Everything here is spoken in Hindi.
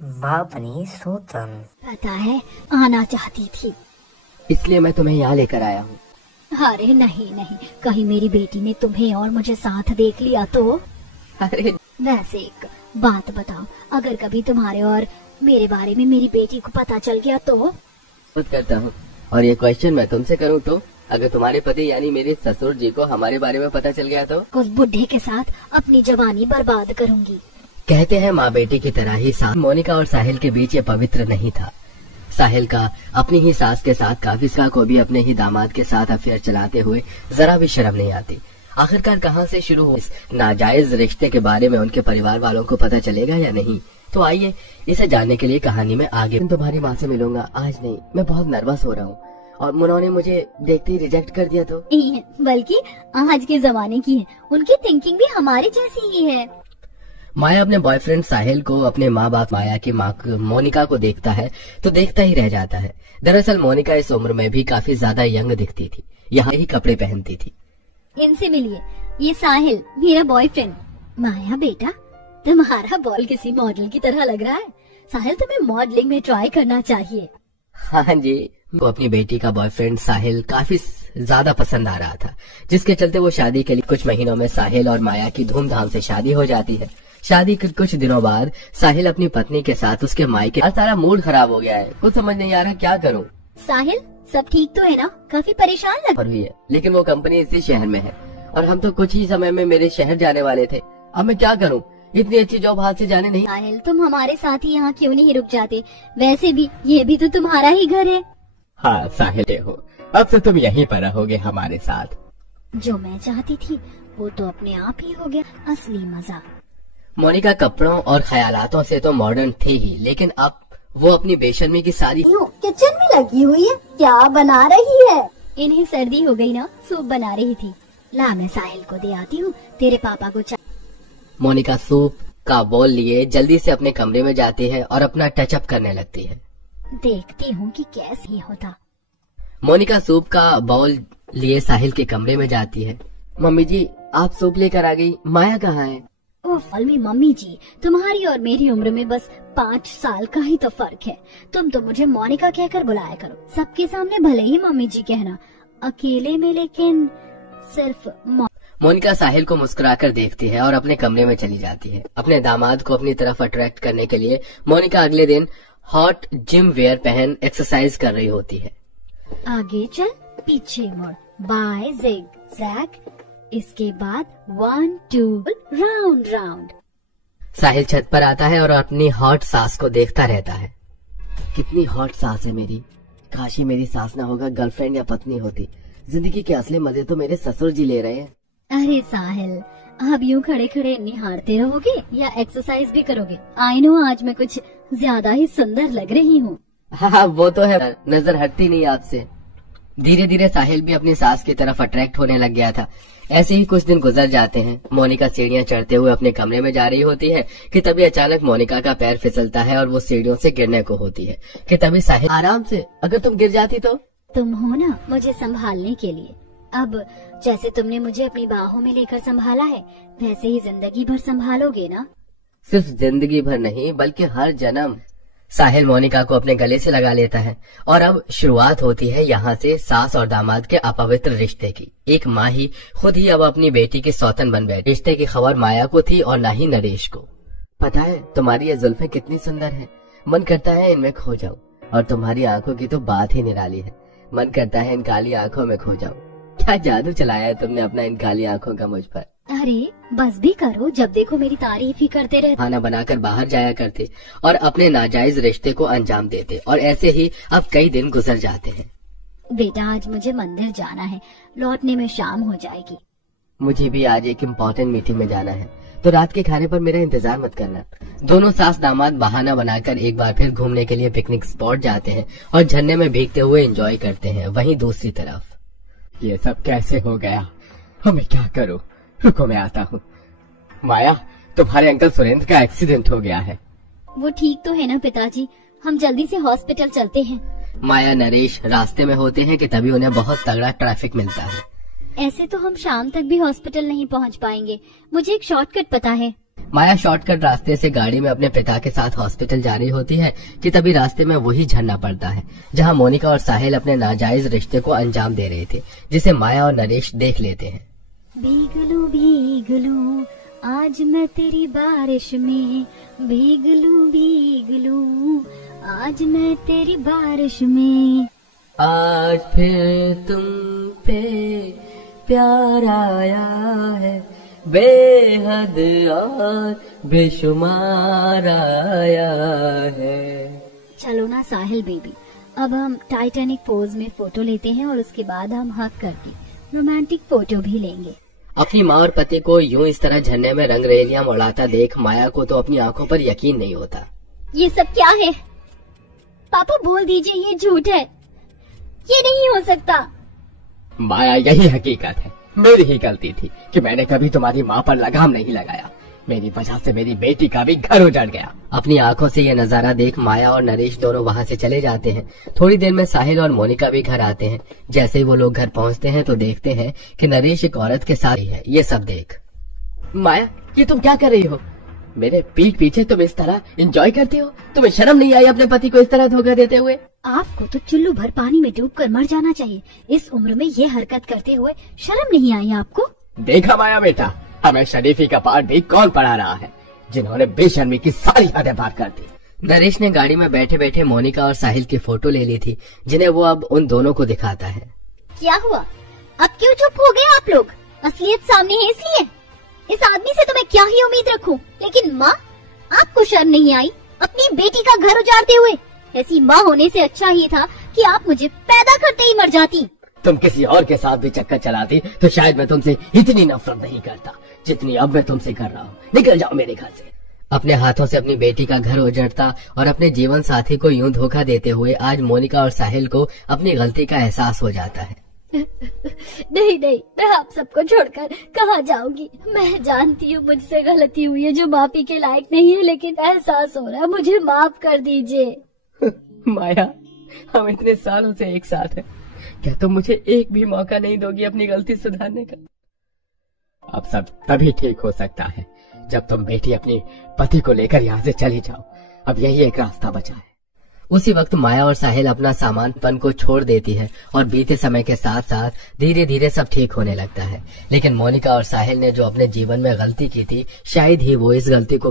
माँ बनी सोतन। पता है, आना चाहती थी, इसलिए मैं तुम्हें यहाँ लेकर आया हूँ। अरे नहीं नहीं, कहीं मेरी बेटी ने तुम्हें और मुझे साथ देख लिया तो। अरे वैसे एक बात बताओ, अगर कभी तुम्हारे और मेरे बारे में मेरी बेटी को पता चल गया तो? खुद करता हूँ। और ये क्वेश्चन मैं तुमसे करूँ तो, अगर तुम्हारे पति यानी मेरे ससुर जी को हमारे बारे में पता चल गया तो? उस बुढ़े के साथ अपनी जवानी बर्बाद करूंगी। कहते हैं माँ बेटी की तरह ही मोनिका और साहिल के बीच ये पवित्र नहीं था। साहिल का अपनी ही सास के साथ काफिसा को भी अपने ही दामाद के साथ अफेयर चलाते हुए जरा भी शर्म नहीं आती। आखिरकार कहाँ से शुरू हो इस नाजायज रिश्ते के बारे में उनके परिवार वालों को पता चलेगा या नहीं? तो आइए इसे जानने के लिए कहानी में आगे। तुम्हारी माँ से मिलूंगा, आज नहीं, मैं बहुत नर्वस हो रहा हूँ। और उन्होंने मुझे देखते ही रिजेक्ट कर दिया तो? बल्कि आज के जमाने की है, उनकी थिंकिंग भी हमारी जैसी ही है। माया अपने बॉयफ्रेंड साहिल को अपने माँ बाप माया की माँ मोनिका को देखता है तो देखता ही रह जाता है। दरअसल मोनिका इस उम्र में भी काफी ज्यादा यंग दिखती थी, यहाँ ही कपड़े पहनती थी। इनसे मिलिए, ये साहिल मेरा बॉयफ्रेंड। माया बेटा, तुम्हारा बॉल किसी मॉडल की तरह लग रहा है। साहिल, तुम्हें मॉडलिंग में ट्राई करना चाहिए। हाँ जी, वो अपनी बेटी का बॉयफ्रेंड साहिल काफी ज्यादा पसंद आ रहा था, जिसके चलते वो शादी के लिए कुछ महीनों में साहिल और माया की धूमधाम से शादी हो जाती है। शादी के कुछ दिनों बाद साहिल अपनी पत्नी के साथ उसके मायके। सारा मूड खराब हो गया है, कुछ समझ नहीं आ रहा क्या करूं। साहिल, सब ठीक तो है ना? काफी परेशान लग रही है, लेकिन वो कंपनी इसी शहर में है और हम तो कुछ ही समय में मेरे शहर जाने वाले थे। अब मैं क्या करूं? इतनी अच्छी जॉब हाथ से जाने नहीं। साहिल, तुम हमारे साथ ही यहाँ क्यों नहीं रुक जाते? वैसे भी ये भी तो तुम्हारा ही घर है। हाँ साहिल हो, अब से तुम यहीं पर रहोगे हमारे साथ। जो मैं चाहती थी वो तो अपने आप ही हो गया, असली मजा। मोनिका कपड़ों और ख्यालातों से तो मॉडर्न थी ही, लेकिन अब वो अपनी बेशर्मी की सारी किचन में लगी हुई है, क्या बना रही है? इन्हें सर्दी हो गई ना, सूप बना रही थी। ला, मैं साहिल को दे आती हूँ, तेरे पापा को मोनिका सूप का बॉल लिए जल्दी से अपने कमरे में जाती है और अपना टचअप करने लगती है। देखती हूँ कि कैसे होता। मोनिका सूप का बाउल लिए साहिल के कमरे में जाती है। मम्मी जी, आप सूप लेकर आ गई, माया कहाँ है? में मम्मी जी, तुम्हारी और मेरी उम्र में बस 5 साल का ही तो फर्क है। तुम तो मुझे मोनिका कहकर बुलाया करो, सबके सामने भले ही मम्मी जी कहना, अकेले में लेकिन सिर्फ। मोनिका साहिल को मुस्कुराकर देखती है और अपने कमरे में चली जाती है। अपने दामाद को अपनी तरफ अट्रैक्ट करने के लिए मोनिका अगले दिन हॉट जिम वेयर पहन एक्सरसाइज कर रही होती है। आगे चल, पीछे मुड़, बाय जिग जैग, इसके बाद 1 2 राउंड राउंड। साहिल छत पर आता है और अपनी हॉट सास को देखता रहता है। कितनी हॉट सास है मेरी, काशी मेरी सास ना होगा गर्लफ्रेंड या पत्नी होती। जिंदगी के असली मजे तो मेरे ससुर जी ले रहे हैं। अरे साहिल, अब यूँ खड़े खड़े निहारते रहोगे या एक्सरसाइज भी करोगे? आई नो आज मैं कुछ ज्यादा ही सुंदर लग रही हूँ। हाँ वो तो है, नजर हटती नहीं आपसे। धीरे धीरे साहिल भी अपनी सास की तरफ अट्रैक्ट होने लग गया था। ऐसे ही कुछ दिन गुजर जाते हैं। मोनिका सीढ़ियां चढ़ते हुए अपने कमरे में जा रही होती है कि तभी अचानक मोनिका का पैर फिसलता है और वो सीढ़ियों से गिरने को होती है कि तभी साहिल, आराम से, अगर तुम गिर जाती तो? तुम हो ना मुझे संभालने के लिए। अब जैसे तुमने मुझे अपनी बाहों में लेकर संभाला है, वैसे ही जिंदगी भर संभालोगे ना? सिर्फ जिंदगी भर नहीं बल्कि हर जन्म। साहिल मोनिका को अपने गले से लगा लेता है और अब शुरुआत होती है यहाँ से सास और दामाद के अपवित्र रिश्ते की। एक माँ ही खुद ही अब अपनी बेटी की सौतन बन बैठी। रिश्ते की खबर माया को थी और न ही नरेश को। पता है तुम्हारी ये जुल्फें कितनी सुंदर हैं, मन करता है इनमें खो जाऊं। और तुम्हारी आंखों की तो बात ही निराली है, मन करता है इन काली आंखों में खो जाऊं। क्या जादू चलाया है तुमने अपना इन काली आंखों का मुझ पर। अरे बस भी करो, जब देखो मेरी तारीफ ही करते रहते। खाना बनाकर बाहर जाया करते और अपने नाजायज रिश्ते को अंजाम देते और ऐसे ही अब कई दिन गुजर जाते हैं। बेटा आज मुझे मंदिर जाना है, लौटने में शाम हो जाएगी। मुझे भी आज एक इम्पोर्टेंट मीटिंग में जाना है, तो रात के खाने पर मेरा इंतजार मत करना। दोनों सास दामाद बहाना बनाकर एक बार फिर घूमने के लिए पिकनिक स्पॉट जाते हैं और झरने में भीगते हुए एंजॉय करते हैं। वहीं दूसरी तरफ ये सब कैसे हो गया, मैं क्या करूं? रुको मैं आता हूँ। माया, तुम्हारे अंकल सुरेंद्र का एक्सीडेंट हो गया है। वो ठीक तो है ना पिताजी? हम जल्दी से हॉस्पिटल चलते हैं। माया नरेश रास्ते में होते हैं कि तभी उन्हें बहुत तगड़ा ट्रैफिक मिलता है। ऐसे तो हम शाम तक भी हॉस्पिटल नहीं पहुंच पाएंगे, मुझे एक शॉर्टकट पता है। माया शॉर्टकट रास्ते से गाड़ी में अपने पिता के साथ हॉस्पिटल जा रही होती है कि तभी रास्ते में वही झरना पड़ता है जहां मोनिका और साहिल अपने नाजायज रिश्ते को अंजाम दे रहे थे, जिसे माया और नरेश देख लेते हैं। भीग लूं आज मैं तेरी बारिश में, भीग लूं आज मैं तेरी बारिश में। आज फिर तुम पे प्यार आया है, बेहद और बेशुमार आया है। चलो ना साहिल बेबी, अब हम टाइटैनिक पोज में फोटो लेते हैं और उसके बाद हम हग करके रोमांटिक फोटो भी लेंगे। अपनी माँ और पति को यूं इस तरह झरने में रंगरेलियां उड़ाता देख माया को तो अपनी आंखों पर यकीन नहीं होता। ये सब क्या है? पापा बोल दीजिए ये झूठ है, ये नहीं हो सकता। माया यही हकीकत है, मेरी ही गलती थी कि मैंने कभी तुम्हारी माँ पर लगाम नहीं लगाया। मेरी वजह से मेरी बेटी का भी घर उजड़ गया। अपनी आंखों से ये नजारा देख माया और नरेश दोनों वहाँ से चले जाते हैं। थोड़ी देर में साहिल और मोनिका भी घर आते हैं। जैसे ही वो लोग घर पहुँचते हैं तो देखते हैं कि नरेश एक औरत के साथ ही है। ये सब देख माया, ये तुम क्या कर रही हो? मेरे पीठ पीछे तुम इस तरह एंजॉय करती हो? तुम्हें शर्म नहीं आई अपने पति को इस तरह धोखा देते हुए? आपको तो चुल्लू भर पानी में डूबकर मर जाना चाहिए। इस उम्र में ये हरकत करते हुए शर्म नहीं आई आपको? देखा माया बेटा, हमें शरीफी का पाठ भी कौन पढ़ा रहा है, जिन्होंने बेशर्मी की सारी हदें पार कर दी। नरेश ने गाड़ी में बैठे बैठे मोनिका और साहिल की फोटो ले ली थी, जिन्हें वो अब उन दोनों को दिखाता है। क्या हुआ? अब क्यों चुप हो गए आप लोग? असलियत सामने है इसलिए? इस आदमी से तो मैं क्या ही उम्मीद रखूं? लेकिन माँ, आपको शर्म नहीं आई अपनी बेटी का घर उजाड़ते हुए? ऐसी माँ होने से अच्छा ही था कि आप मुझे पैदा करते ही मर जाती। तुम किसी और के साथ भी चक्कर चलाती तो शायद मैं तुमसे इतनी नफरत नहीं करता जितनी अब मैं तुमसे कर रहा हूँ। निकल जाओ मेरे घर से। अपने हाथों से अपनी बेटी का घर उजड़ता और अपने जीवन साथी को यूं धोखा देते हुए आज मोनिका और साहिल को अपनी गलती का एहसास हो जाता है। नहीं, मैं आप सबको छोड़कर कहाँ जाऊंगी? मैं जानती हूँ मुझसे गलती हुई है जो माफी के लायक नहीं है, लेकिन एहसास हो रहा है, मुझे माफ कर दीजिए। माया, हम इतने सालों से एक साथ हैं, क्या तुम मुझे एक भी मौका नहीं दोगी अपनी गलती सुधारने का? अब सब तभी ठीक हो सकता है जब तुम बेटी अपनी पति को लेकर यहाँ से चली जाओ। अब यही एक रास्ता बचा है। उसी वक्त माया और साहिल अपना सामानपन को छोड़ देती है और बीते समय के साथ साथ धीरे धीरे सब ठीक होने लगता है। लेकिन मोनिका और साहिल ने जो अपने जीवन में गलती की थी, शायद ही वो इस गलती को